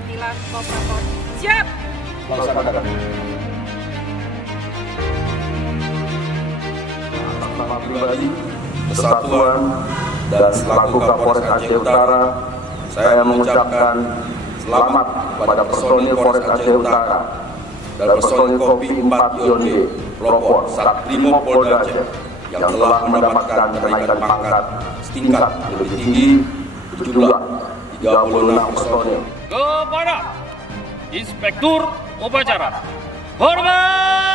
perwakilan Kopramot. Siap! Laksanakan. Atas nama pribadi, kesatuan, dan selaku Kapolres Aceh Utara, saya mengucapkan selamat kepada personil Polres Aceh Utara dan personil Kopi 4 Yonde, Pelopor, Satrimo Polda Aceh yang telah mendapatkan kenaikan pangkat setingkat lebih tinggi berjumlah 36 personil. Kepada Inspektur Upacara, hormat!